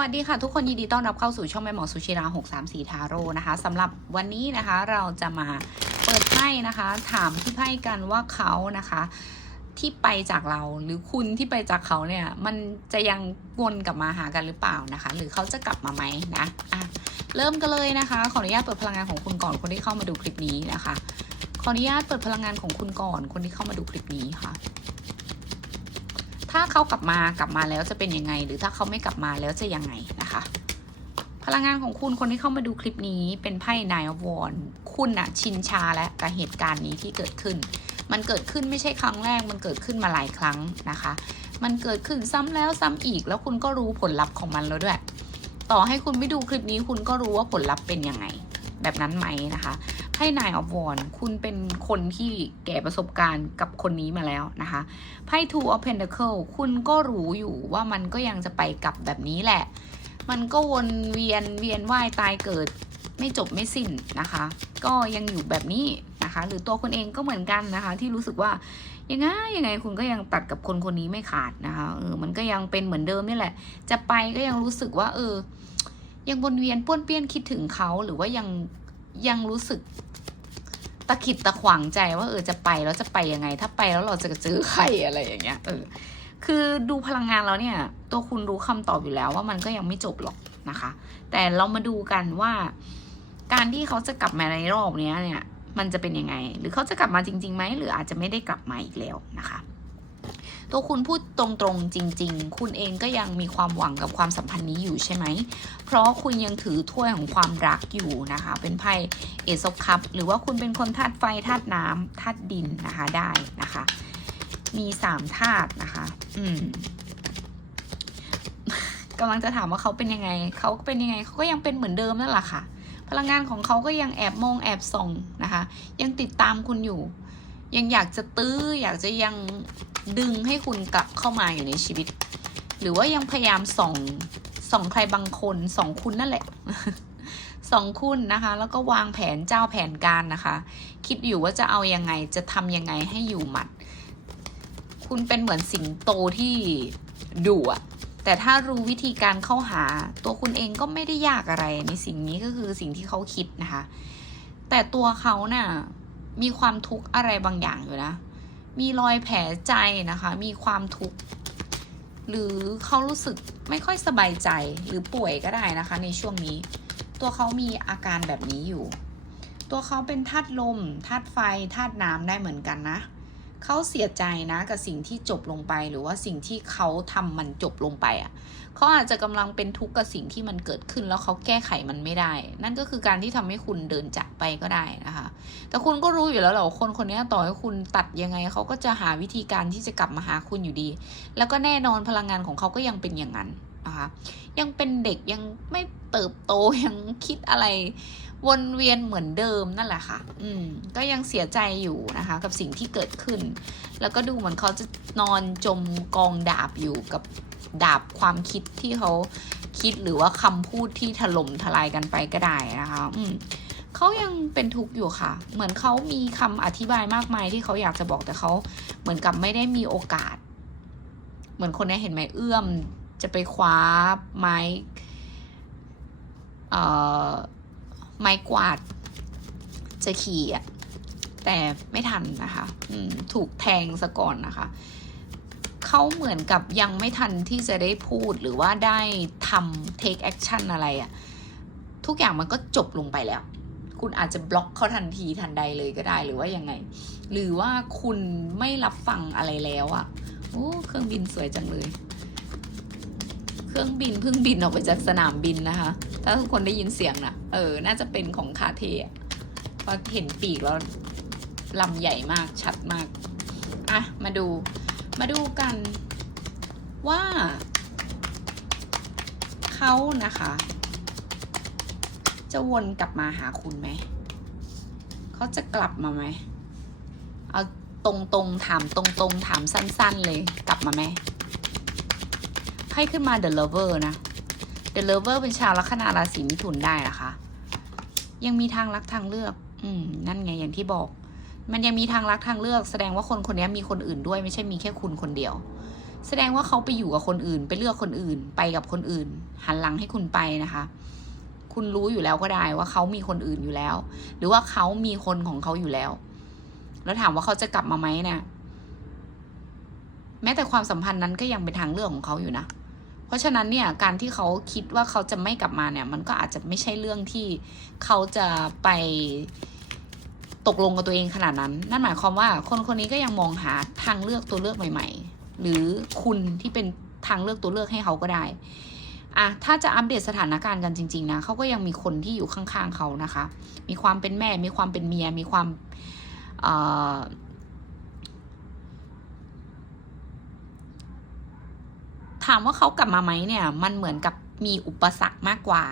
วัสดีค่ะทุกคนยินดีต้อนรับเข้าสู่ช่องแม่หมอสุชิรา 634 ทาโร่นะคะสำหรับวันนี้นะคะเราจะมาเปิดไพ่นะคะ ถามที่ไพ่กันว่าเขานะคะ ที่ไปจากเราหรือคุณที่ไปจากเขาเนี่ย มันจะยังวนกลับมาหากันหรือเปล่านะคะ หรือเขาจะกลับมาไหมนะอะเริ่มกันเลยนะคะ ขออนุญาตเปิดพลังงานของคุณก่อนคนที่เข้ามาดูคลิปนี้นะคะ ขออนุญาตเปิดพลังงานของคุณก่อนคนที่เข้ามาดูคลิปนี้ค่ะ ถ้าเขากลับมากลับมาแล้วจะเป็นยังไง หรือถ้าเขาไม่กลับมาแล้วจะยังไงนะคะ พลังงานของคุณคนที่เข้ามาดูคลิปนี้เป็นไพ่นายอวอนคุณอะชินชาและกับเหตุการณ์นี้ที่เกิดขึ้น มันเกิดขึ้นไม่ใช่ครั้งแรก มันเกิดขึ้นมาหลายครั้งนะคะ มันเกิดขึ้นซ้ำแล้วซ้ำอีก แล้วคุณก็รู้ผลลัพธ์ของมันแล้วด้วย ต่อให้คุณไม่ดูคลิปนี้คุณก็รู้ว่าผลลัพธ์เป็นยังไง แบบนั้นไหมนะคะ ไพ่นายอวอนคุณเป็นคนที่แก่ประสบการณ์กับคนนี้มาแล้วนะคะไพ่ two of pentacle คุณก็รู้อยู่ว่ามันก็ยังจะไปกลับแบบนี้แหละ มันก็วนเวียนเวียนว่ายตายเกิดไม่จบไม่สิ้นนะคะ ก็ยังอยู่แบบนี้นะคะ หรือตัวคุณเองก็เหมือนกันนะคะ ที่รู้สึกว่ายังไงยังไงคุณก็ยังตัดกับคนคนนี้ไม่ขาดนะคะเออมันก็ยังเป็นเหมือนเดิมนี่แหละ จะไปก็ยังรู้สึกว่า เออ ยังวนเวียนป้วนเปี้ยนคิดถึงเขาหรือว่ายัง ยังรู้สึกตะขิดตะขวางใจว่าเออจะไปแล้วจะไปยังไง ถ้าไปแล้วเราจะเจอใครอะไรอย่างเงี้ยเออคือดูพลังงานแล้วเนี่ย ตัวคุณรู้คำตอบอยู่แล้วว่ามันก็ยังไม่จบหรอกนะคะ แต่เรามาดูกันว่า การที่เขาจะกลับมาในรอบเนี้ยเนี่ย มันจะเป็นยังไง หรือเขาจะกลับมาจริงๆไหมหรืออาจจะไม่ได้กลับมาอีกแล้วนะคะ ตัวคุณพูดตรงๆจริง ๆ คุณเองก็ยังมีความหวังกับความสัมพันธ์นี้อยู่ใช่ไหม เพราะคุณยังถือถ้วยของความรักอยู่นะคะ เป็นไพ่เอซบคัพหรือว่าคุณเป็นคนธาตุไฟธาตุน้ำธาตุดินนะคะได้นะคะ มีสามธาตุนะคะ อืมกำลังจะถามว่าเขาเป็นยังไง เขาเป็นยังไง เขาก็ยังเป็นเหมือนเดิมนั่นแหละค่ะ พลังงานของเขาก็ยังแอบมองแอบส่องนะคะ ยังติดตามคุณอยู่ ยังอยากจะตื้ออยากจะยังดึงให้คุณกลับเข้ามาอยู่ในชีวิต หรือว่ายังพยายามส่องส่องใครบางคนส่องคุณนั่นแหละส่องคุณนะคะ แล้วก็วางแผนเจ้าแผนการนะคะ คิดอยู่ว่าจะเอายังไงจะทำยังไงให้อยู่หมัด คุณเป็นเหมือนสิงโตที่ดุอะแต่ถ้ารู้วิธีการเข้าหาตัวคุณเองก็ไม่ได้ยากอะไรในสิ่งนี้ก็คือสิ่งที่เขาคิดนะคะ แต่ตัวเขาน่ะ มีความทุกข์อะไรบางอย่างอยู่นะ มีรอยแผลใจนะคะ มีความทุกข์หรือเขารู้สึกไม่ค่อยสบายใจหรือป่วยก็ได้นะคะ ในช่วงนี้ ตัวเขามีอาการแบบนี้อยู่ ตัวเขาเป็นธาตุลมธาตุไฟธาตุน้ำได้เหมือนกันนะ เขาเสียใจนะกับสิ่งที่จบลงไปหรือว่าสิ่งที่เขาทำมันจบลงไปอะ่ะเขาอาจจะกำลังเป็นทุกข์กับสิ่งที่มันเกิดขึ้นแล้วเขาแก้ไขมันไม่ได้ นั่นก็คือการที่ทำให้คุณเดินจากไปก็ได้นะคะ แต่คุณก็รู้อยู่แล้วแหละคนคนนี้ต่อให้คุณตัดยังไงเขาก็จะหาวิธีการที่จะกลับมาหาคุณอยู่ดี แล้วก็แน่นอนพลังงานของเขาก็ยังเป็นอย่างนั้นนะคะ ยังเป็นเด็กยังไม่เติบโตยังคิดอะไร วนเวียนเหมือนเดิมนั่นแหละค่ะ อืม ก็ยังเสียใจอยู่นะคะ กับสิ่งที่เกิดขึ้น แล้วก็ดูเหมือนเขาจะนอนจมกองดาบอยู่กับดาบความคิดที่เขาคิดหรือว่าคำพูดที่ถล่มทลายกันไปก็ได้นะคะ อืมเขายังเป็นทุกข์อยู่ค่ะ เหมือนเขามีคำอธิบายมากมายที่เขาอยากจะบอกแต่เขาเหมือนกับไม่ได้มีโอกาส เหมือนคนนี้เห็นไหมเอื้อมจะไปคว้าไม้เอ่อ ไม้กวาด จะขี่อะแต่ไม่ทันนะคะถูกแทงซะก่อนนะคะเขาเหมือนกับยังไม่ทันที่จะได้พูดหรือว่าได้ทำ take action อะไรอะทุกอย่างมันก็จบลงไปแล้ว คุณอาจจะบล็อกเขาทันทีทันใดเลยก็ได้หรือว่ายังไง หรือว่าคุณไม่รับฟังอะไรแล้วอะโอ้เครื่องบินสวยจังเลย ครื่องบินเพิ่งบินออกไปจากสนามบินนะคะ ถ้าทุกคนได้ยินเสียงนะเออ น่าจะเป็นของคาเทะเพราะเห็นปีกแล้วลำใหญ่มากชัดมาก อะ มาดู มาดูกันว่าเขานะคะ จะวนกลับมาหาคุณไหม เขาจะกลับมาไหม เอาตรงๆ ถามตรงๆ ถามสั้น ๆ เลย กลับมาไหม พ่ขึ้นมา The Lover นะ The Lover เป็นชาวลัคนาราศีมิถุนได้นะคะ ยังมีทางรักทางเลือก อืม นั่นไงอย่างที่บอก มันยังมีทางรักทางเลือก แสดงว่าคนคนนี้มีคนอื่นด้วยไม่ใช่มีแค่คุณคนเดียว แสดงว่าเขาไปอยู่กับคนอื่น ไปเลือกคนอื่น ไปกับคนอื่น หันหลังให้คุณไปนะคะ คุณรู้อยู่แล้วก็ได้ว่าเขามีคนอื่นอยู่แล้ว หรือว่าเขามีคนของเขาอยู่แล้ว แล้วถามว่าเขาจะกลับมาไหมเนี่ยแม้แต่ความสัมพันธ์นั้นก็ยังเป็นทางเลือกของเขาอยู่นะ เพราะฉะนั้นเนี่ยการที่เขาคิดว่าเขาจะไม่กลับมาเนี่ยมันก็อาจจะไม่ใช่เรื่องที่เขาจะไปตกลงกับตัวเองขนาดนั้น นั่นหมายความว่าคนคนนี้ก็ยังมองหาทางเลือกตัวเลือกใหม่ ๆ หรือคุณที่เป็นทางเลือกตัวเลือกให้เขาก็ได้อะถ้าจะอัปเดตสถานการณ์กันจริง ๆ นะเขาก็ยังมีคนที่อยู่ข้างๆเขานะคะ มีความเป็นแม่ มีความเป็นเมีย มีความเอ่อ ถามว่าเขากลับมาไหมเนี่ย มันเหมือนกับมีอุปสรรคมากกว่า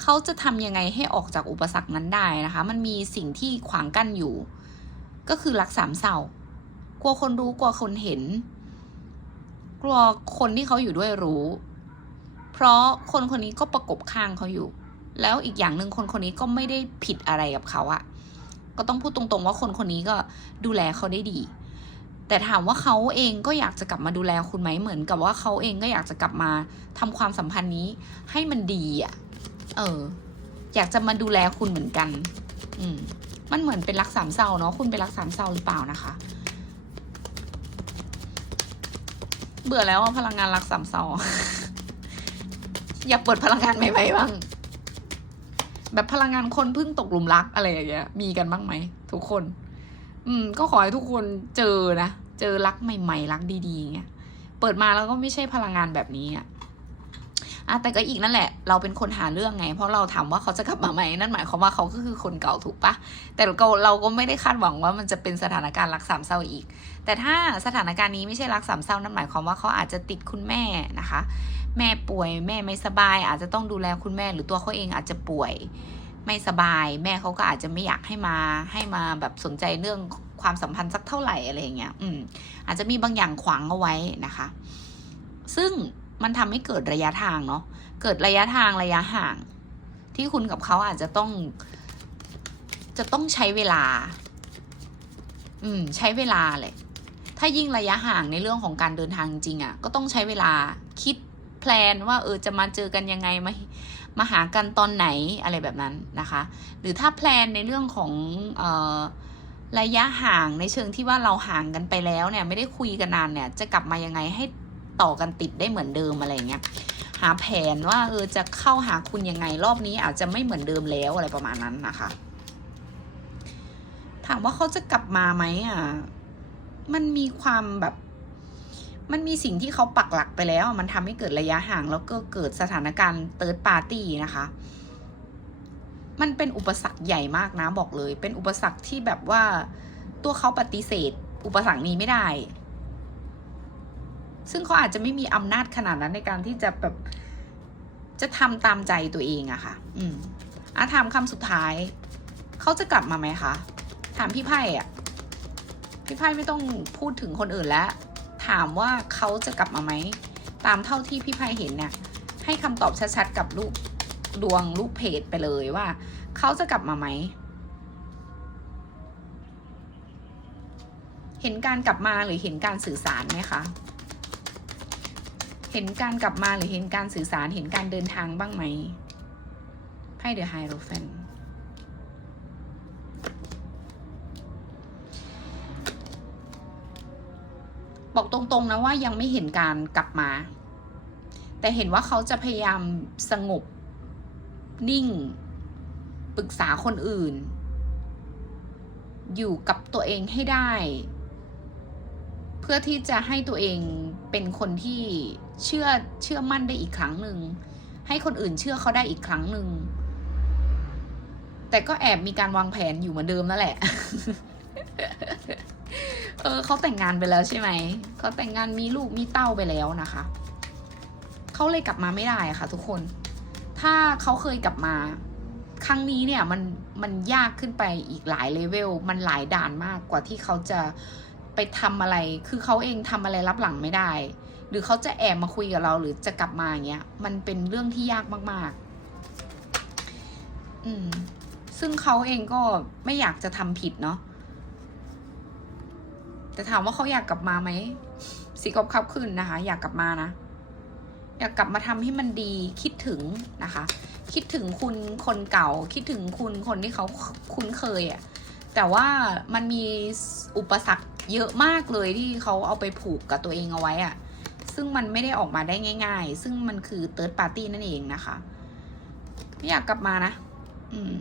เขาจะทำยังไงให้ออกจากอุปสรรคนั้นได้นะคะ มันมีสิ่งที่ขวางกั้นอยู่ ก็คือรักสามเศร้ากลัวคนรู้กลัวคนเห็น กลัวคนที่เขาอยู่ด้วยรู้ เพราะคนคนนี้ก็ประกบข้างเขาอยู่ แล้วอีกอย่างหนึ่งคนคนนี้ก็ไม่ได้ผิดอะไรกับเขาอะก็ต้องพูดตรงๆว่าคนคนนี้ก็ดูแลเขาได้ดี แต่ถามว่าเขาเองก็อยากจะกลับมาดูแลคุณไหมเหมือนกับว่าเขาเองก็อยากจะกลับมาทำความสัมพันธ์นี้ให้มันดีอะเออ อยากจะมาดูแลคุณเหมือนกัน อืม มันเหมือนเป็นรักสามเศร้าเนาะ คุณเป็นรักสามเศร้าหรือเปล่านะคะ เบื่อแล้วพลังงานรักสามเศร้า อยากเปิดพลังงานใหม่ๆบ้าง แบบพลังงานคนเพิ่งตกหลุมรักอะไรอย่างเงี้ย มีกันบ้างไหมทุกคน อืม ก็ขอให้ทุกคนเจอนะ เจอรักใหม่ ๆ รักดีๆเงี้ย เปิดมาแล้วก็ไม่ใช่พลังงานแบบนี้อะอะแต่ก็อีกนั่นแหละ เราเป็นคนหาเรื่องไง เพราะเราถามว่าเขาจะกลับมาไหมนั่นหมายความว่าเขาก็คือคนเก่าถูกปะแต่เราเราก็ไม่ได้คาดหวังว่ามันจะเป็นสถานการณ์รักสามเศร้าอีก แต่ถ้าสถานการณ์นี้ไม่ใช่รักสามเศร้านั่นหมายความว่าเขาอาจจะติดคุณแม่นะคะ แม่ป่วยแม่ไม่สบาย อาจจะต้องดูแลคุณแม่หรือตัวเขาเองอาจจะป่วย ไม่สบาย แม่เขาก็อาจจะไม่อยากให้มาให้มาแบบสนใจเรื่องความสัมพันธ์สักเท่าไหร่อะไรอย่างเงี้ย อืม อาจจะมีบางอย่างขวางเอาไว้นะคะ ซึ่งมันทำให้เกิดระยะทางเนาะ เกิดระยะทางระยะห่าง ที่คุณกับเขาอาจจะต้อง จะต้องใช้เวลา อืม ใช้เวลาเลย ถ้ายิ่งระยะห่างในเรื่องของการเดินทางจริงอะ่ะ ก็ต้องใช้เวลาคิดแพลนว่าเออจะมาเจอกันยังไงมา มาหากันตอนไหนอะไรแบบนั้นนะคะ หรือถ้าแพลนในเรื่องของออระยะห่างในเชิงที่ว่าเราห่างกันไปแล้วเนี่ยไม่ได้คุยกันนานเนี่ยจะกลับมายังไงให้ต่อกันติดได้เหมือนเดิมอะไรเงี้ยหาแผนว่าเออจะเข้าหาคุณยังไงรอบนี้อาจจะไม่เหมือนเดิมแล้วอะไรประมาณนั้นนะคะ ถามว่าเขาจะกลับมาไหมอะมันมีความแบบ มันมีสิ่งที่เขาปักหลักไปแล้ว มันทำให้เกิดระยะห่าง แล้วก็เกิดสถานการณ์เติร์ดปาร์ตี้นะคะ มันเป็นอุปสรรคใหญ่มากนะบอกเลย เป็นอุปสรรคที่แบบว่าตัวเขาปฏิเสธ อุปสรรคนี้ไม่ได้ ซึ่งเขาอาจจะไม่มีอำนาจขนาดนั้นในการที่จะแบบจะทำตามใจตัวเองอะค่ะ อืมอะถามคำสุดท้าย เขาจะกลับมาไหมคะ ถามพี่ไพ่อะพี่ไพ่ไม่ต้องพูดถึงคนอื่นแล้ว ถามว่าเขาจะกลับมาไหม ตามเท่าที่พี่ไพ่เห็นเนี่ยให้คำตอบชัดๆกับลูกดวงลูกเพจไปเลยว่า เขาจะกลับมาไหม เห็นการกลับมาหรือเห็นการสื่อสารไหมคะ เห็นการกลับมาหรือเห็นการสื่อสารเห็นการเดินทางบ้างไหมไพ่เดอะไฮโรแฟน บอกตรงๆนะว่ายังไม่เห็นการกลับมา แต่เห็นว่าเขาจะพยายามสงบ นิ่ง ปรึกษาคนอื่น อยู่กับตัวเองให้ได้ เพื่อที่จะให้ตัวเองเป็นคนที่เชื่อเชื่อมั่นได้อีกครั้งหนึ่ง ให้คนอื่นเชื่อเขาได้อีกครั้งหนึ่ง แต่ก็แอบมีการวางแผนอยู่เหมือนเดิมนั่นแหละ เออเขาแต่งงานไปแล้วใช่ไหมเขาแต่งงานมีลูกมีเต้าไปแล้วนะคะเขาเลยกลับมาไม่ได้ค่ะ ทุกคน ถ้าเขาเคยกลับมา ครั้งนี้เนี่ยมันมันยากขึ้นไปอีกหลายเลเวลมันหลายด่านมากกว่าที่เขาจะไปทำอะไร คือเขาเองทำอะไรรับหลังไม่ได้ หรือเขาจะแอบมาคุยกับเราหรือจะกลับมาอย่างเงี้ย มันเป็นเรื่องที่ยากมาก ๆ อืม ซึ่งเขาเองก็ไม่อยากจะทำผิดเนาะ แต่ถามว่าเขาอยากกลับมาไหมสีกบขับขึ้นนะคะ อยากกลับมานะ อยากกลับมาทำให้มันดีคิดถึงนะคะ คิดถึงคุณคนเก่า คิดถึงคุณคนที่เขาคุ้นเคยอะ่ะแต่ว่ามันมีอุปสรรคเยอะมากเลยที่เขาเอาไปผูกกับตัวเองเอาไว้อะ่ะซึ่งมันไม่ได้ออกมาได้ง่าย ๆ ซึ่งมันคือเติร์ดปาร์ตี้นั่นเองนะคะอยากกลับมานะ อืม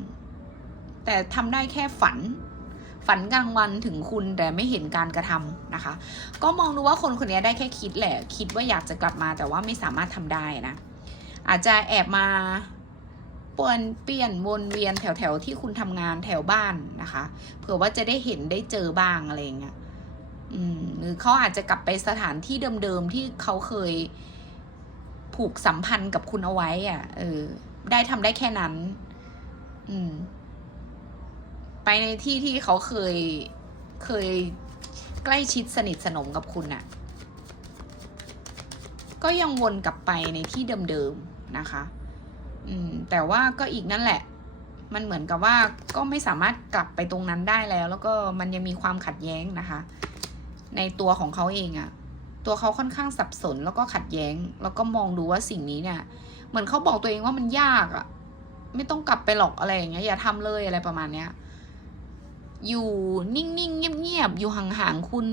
แต่ทำได้แค่ฝัน ฝันกลางวันถึงคุณแต่ไม่เห็นการกระทำนะคะ ก็มองดูว่าคนคนนี้ได้แค่คิดแหละ คิดว่าอยากจะกลับมาแต่ว่าไม่สามารถทำได้นะ อาจจะแอบมาปวนเปลี่ยนวนเวียนแถวแถวๆที่คุณทำงานแถวบ้านนะคะ เผื่อว่าจะได้เห็นได้เจอบ้างอะไรเงี้ยอืมหรือเขาอาจจะกลับไปสถานที่เดิมๆที่เขาเคยผูกสัมพันธ์กับคุณเอาไว้อะ่ะ เออ ได้ทำได้แค่นั้น อืม ไปในที่ที่เขาเคยเคยใกล้ชิดสนิทสนมกับคุณน่ะก็ยังวนกลับไปในที่เดิมๆนะคะ อืม แต่ว่าก็อีกนั่นแหละ มันเหมือนกับว่าก็ไม่สามารถกลับไปตรงนั้นได้แล้ว แล้วก็มันยังมีความขัดแย้งนะคะ ในตัวของเขาเองอะตัวเขาค่อนข้างสับสนแล้วก็ขัดแย้ง แล้วก็มองดูว่าสิ่งนี้เนี่ย เหมือนเขาบอกตัวเองว่ามันยากอะไม่ต้องกลับไปหรอกอะไรอย่างเงี้ยอย่าทำเลยอะไรประมาณเนี้ย อยู่นิ่งๆเงียบๆอยู่ห่างๆคุณ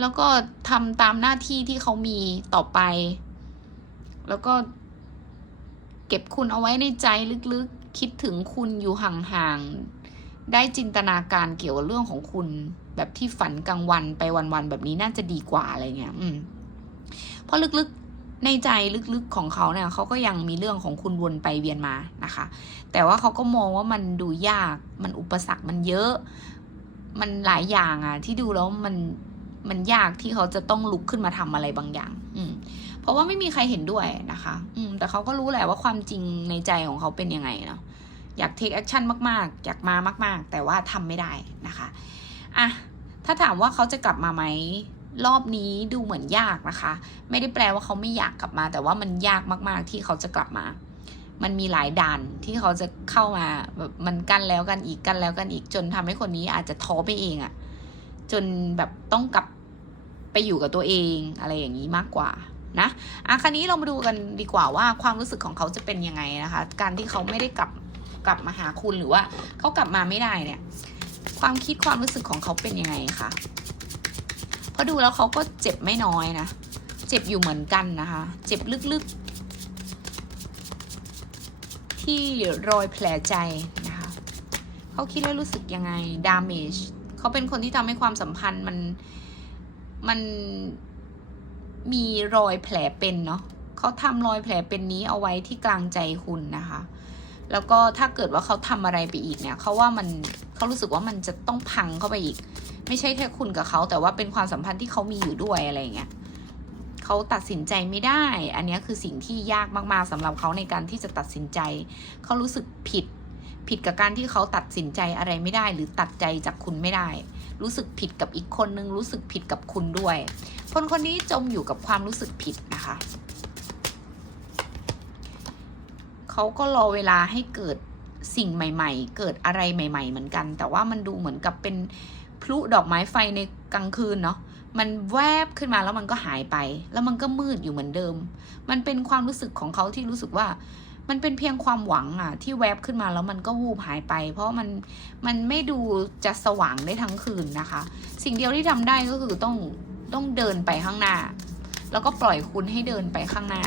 แล้วก็ทำตามหน้าที่ที่เขามีต่อไป แล้วก็เก็บคุณเอาไว้ในใจลึกๆ คิดถึงคุณอยู่ห่างๆ ได้จินตนาการเกี่ยวกับเรื่องของคุณ แบบที่ฝันกลางวันไปวันๆ แบบนี้น่าจะดีกว่าอะไรเงี้ย อืมเพราะลึกๆ ในใจลึกๆของเขาเนี่ยเขาก็ยังมีเรื่องของคุณวนไปเวียนมานะคะ แต่ว่าเขาก็มองว่ามันดูยากมันอุปสรรคมันเยอะ มันหลายอย่างอะที่ดูแล้วมันมันยากที่เขาจะต้องลุกขึ้นมาทำอะไรบางอย่าง อืม เพราะว่าไม่มีใครเห็นด้วยนะคะ อืม แต่เขาก็รู้แหละว่าความจริงในใจของเขาเป็นยังไงเนาะอยากเทคแอคชั่นมากๆ อยากมามาก ๆ แต่ว่าทำไม่ได้นะคะอะถ้าถามว่าเขาจะกลับมาไหม รอบนี้ดูเหมือนยากนะคะ ไม่ได้แปลว่าเขาไม่อยากกลับมา แต่ว่ามันยากมากๆที่เขาจะกลับมา มันมีหลายด่านที่เขาจะเข้ามาแบบมันกันแล้วกันอีกกันแล้วกันอีกจนทำให้คนนี้อาจจะท้อไปเองอะจนแบบต้องกลับไปอยู่กับตัวเองอะไรอย่างนี้มากกว่านะอะคราวนี้เรามาดูกันดีกว่าว่าความรู้สึกของเขาจะเป็นยังไงนะคะ การที่เขาไม่ได้กลับกลับมาหาคุณหรือว่าเขากลับมาไม่ได้เนี่ย ความคิดความรู้สึกของเขาเป็นยังไงคะ ราะดูแล้วเขาก็เจ็บไม่น้อยนะ เจ็บอยู่เหมือนกันนะคะ เจ็บลึกๆ ที่รอยแผลใจนะคะเขาคิดแล้วรู้สึกยังไง damage เขาเป็นคนที่ทำให้ความสัมพันธ์มันมันมีรอยแผลเป็นเนาะเขาทำรอยแผลเป็นนี้เอาไว้ที่กลางใจคุณนะคะ แล้วก็ถ้าเกิดว่าเขาทำอะไรไปอีกเนี่ยเขาว่ามันเขารู้สึกว่ามันจะต้องพังเข้าไปอีก ไม่ใช่แค่คุณกับเขาแต่ว่าเป็นความสัมพันธ์ที่เขามีอยู่ด้วยอะไรเงี้ยเขาตัดสินใจไม่ได้ อันนี้คือสิ่งที่ยากมากๆสำหรับเขาในการที่จะตัดสินใจเขารู้สึกผิดผิดกับการที่เขาตัดสินใจอะไรไม่ได้ หรือตัดใจจากคุณไม่ได้ รู้สึกผิดกับอีกคนนึงรู้สึกผิดกับคุณด้วย คนคนนี้จมอยู่กับความรู้สึกผิดนะคะ เขาก็รอเวลาให้เกิดสิ่งใหม่ ๆ เกิดอะไรใหม่ ๆ เหมือนกัน แต่ว่ามันดูเหมือนกับเป็นพลุดอกไม้ไฟในกลางคืนเนาะมันแวบขึ้นมาแล้วมันก็หายไป แล้วมันก็มืดอยู่เหมือนเดิม มันเป็นความรู้สึกของเขาที่รู้สึกว่า มันเป็นเพียงความหวังอะที่แวบขึ้นมาแล้วมันก็วูบหายไป เพราะมันมันไม่ดูจะสว่างได้ทั้งคืนนะคะ สิ่งเดียวที่ทำได้ก็คือต้องต้องเดินไปข้างหน้า แล้วก็ปล่อยคุณให้เดินไปข้างหน้า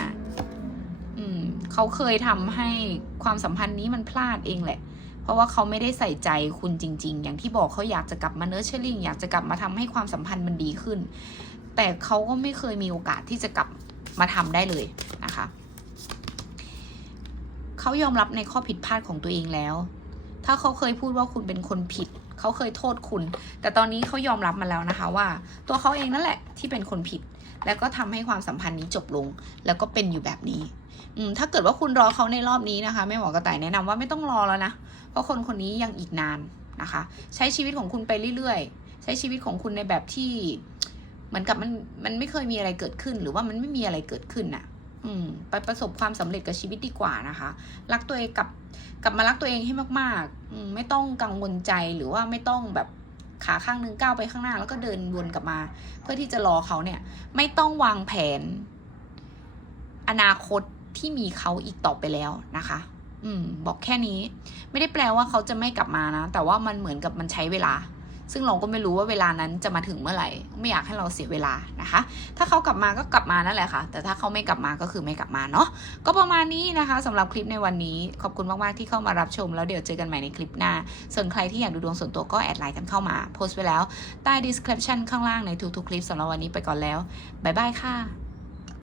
เขาเคยทำให้ความสัมพันธ์นี้มันพลาดเองแหละ เพราะว่าเขาไม่ได้ใส่ใจคุณจริง ๆ อย่างที่บอกเขาอยากจะกลับมาเนื้อเชอริ่งอยากจะกลับมาทำให้ความสัมพันธ์มันดีขึ้น แต่เขาก็ไม่เคยมีโอกาสที่จะกลับมาทำได้เลยนะคะเขายอมรับในข้อผิดพลาดของตัวเองแล้ว ถ้าเขาเคยพูดว่าคุณเป็นคนผิด เขาเคยโทษคุณ แต่ตอนนี้เขายอมรับมาแล้วนะคะว่า ตัวเขาเองนั่นแหละที่เป็นคนผิด แล้วก็ทำให้ความสัมพันธ์นี้จบลง แล้วก็เป็นอยู่แบบนี้ ถ้าเกิดว่าคุณรอเขาในรอบนี้นะคะแม่หมอกระต่ายแนะนำว่าไม่ต้องรอแล้วนะ เพราะคนคนนี้ยังอีกนานนะคะ ใช้ชีวิตของคุณไปเรื่อยๆ ใช้ชีวิตของคุณในแบบที่เหมือนกับมันมันไม่เคยมีอะไรเกิดขึ้น หรือว่ามันไม่มีอะไรเกิดขึ้นน่ะ อืม ไปประสบความสำเร็จกับชีวิตดีกว่านะคะ รักตัวเองกลับกลับมารักตัวเองให้มากๆอืมไม่ต้องกังวลใจหรือว่าไม่ต้องแบบขาข้างนึงก้าวไปข้างหน้า แล้วก็เดินวนกลับมา เพื่อที่จะรอเขาเนี่ย ไม่ต้องวางแผน อนาคต ที่มีเขาอีกต่อไปแล้วนะคะ อืม บอกแค่นี้ ไม่ได้แปลว่าเขาจะไม่กลับมานะ แต่ว่ามันเหมือนกับมันใช้เวลา ซึ่งเราก็ไม่รู้ว่าเวลานั้นจะมาถึงเมื่อไหร่ ไม่อยากให้เราเสียเวลานะคะ ถ้าเขากลับมาก็กลับมานั่นแหละค่ะ แต่ถ้าเขาไม่กลับมาก็คือไม่กลับมาเนาะ ก็ประมาณนี้นะคะสำหรับคลิปในวันนี้ ขอบคุณมากๆที่เข้ามารับชม แล้วเดี๋ยวเจอกันใหม่ในคลิปหน้า ส่วนใครที่อยากดูดวงส่วนตัวก็แอดไลน์กันเข้ามา โพสต์ไว้แล้วใต้ description ข้างล่างในทุกๆคลิปสำหรับวันนี้ไปก่อนแล้วบ๊ายบายค่ะ